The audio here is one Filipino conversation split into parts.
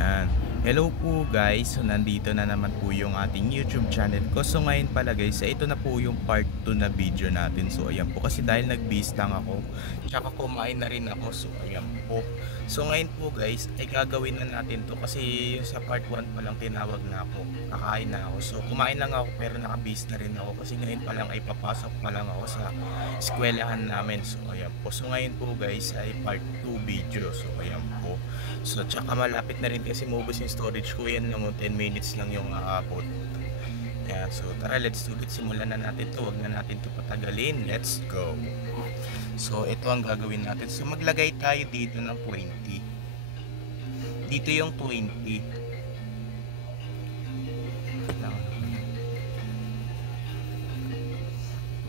Yan. Hello po guys, so nandito na naman po yung ating YouTube channel ko. So ngayon pala guys, ito na po yung part 2 na video natin. So ayan po, kasi dahil nag-busy lang ako, tsaka kumain na rin ako. So ayan po. So ngayon po guys, ay gagawin na natin to kasi yung sa part 1 pa lang tinawag na ako. Kakain na ako. So kumain lang ako pero naka-busy na rin ako kasi ngayon pa lang ay papasok pa lang ako sa eskwelahan namin. So ayan po. So ngayon po guys ay part 2 video. So ayan po. So tsaka malapit na rin kasi maubos yung storage ko. Yan lang, 10 minutes lang yung aabot. Yeah, so tara, let's do it. Simulan na natin to. Huwag na natin to patagalin. Let's go. So ito ang gagawin natin. So maglagay tayo dito ng 20. Dito yung 20. Lang.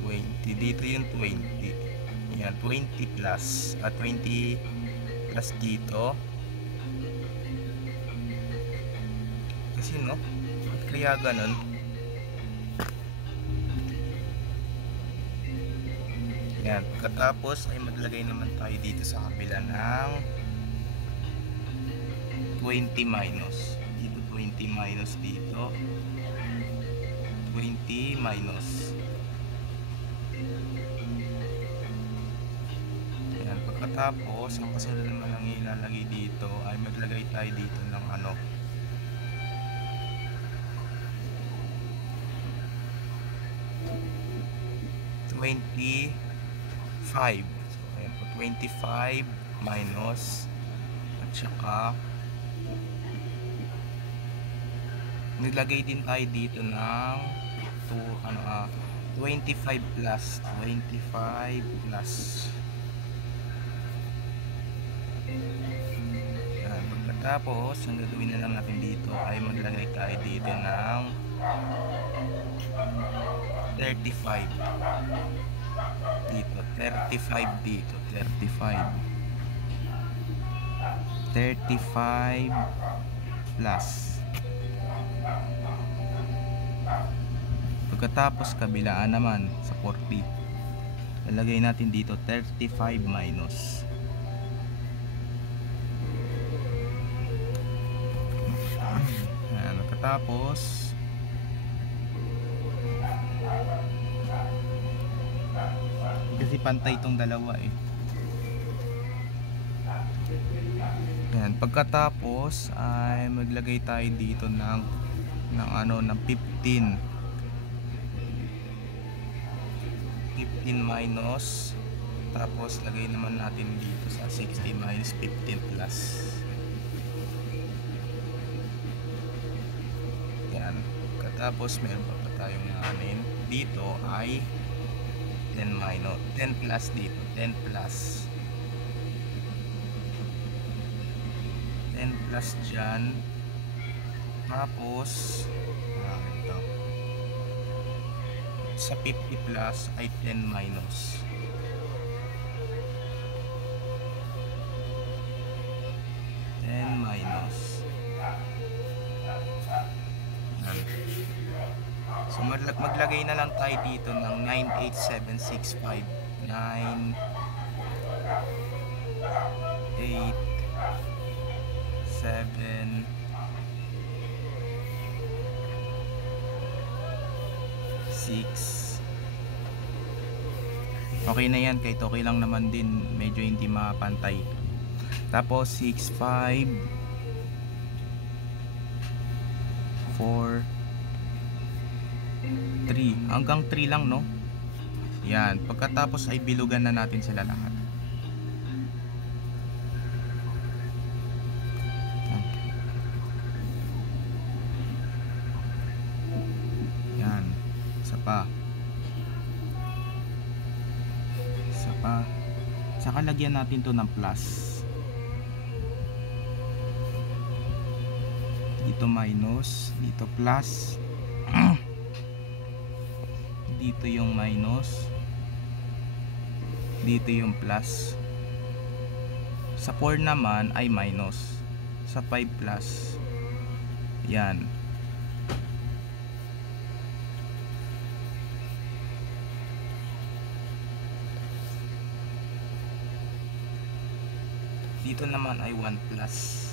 20. Dito yung 20. Yan, 20 plus. At 20 plus dito. Kasi no, kaya ganun. Yan, pagkatapos ay maglagay naman tayo dito sa kabila ng 20 minus. Dito 20 minus dito. 20 minus. Yan, pagkatapos ang kasunod naman ang ilalagay dito ay maglagay tayo dito ng ano, 25. So ayan po, 25 minus at saka nilagay din tayo dito ng 25 plus 25 plus. Yan, pagkatapos ang gagawin na lang natin dito ay maglagay tayo dito ng 35 dito, 35 dito, 35 plus. Pagkatapos kabilaan naman sa 40, lalagay natin dito 35 minus. Ayan, pagkatapos kasi pantay itong dalawa eh. Yan, pagkatapos ay maglagay tayo dito ng 15 minus, tapos lagay naman natin dito sa 60 minus 15 plus. Yan, pagkatapos meron pa tayong anin dito ay 10 minus 10 plus dito, 10 plus dyan, tapos ito sa 50 plus ay 10 minus 10 minus. So maglagay na lang tayo dito ng 98765 9 8 7 6. Okay na yan, kahit okay lang naman din, medyo hindi mapantay. Tapos 6 5 4 3, hanggang 3 lang, no? Yan, pagkatapos ay bilugan na natin sila lahat. Yan, isa pa, saka lagyan natin to ng plus. Dito minus, dito plus. Dito yung minus, dito yung plus. Sa 4 naman ay minus, sa 5 plus. Yan. Dito naman ay 1 plus.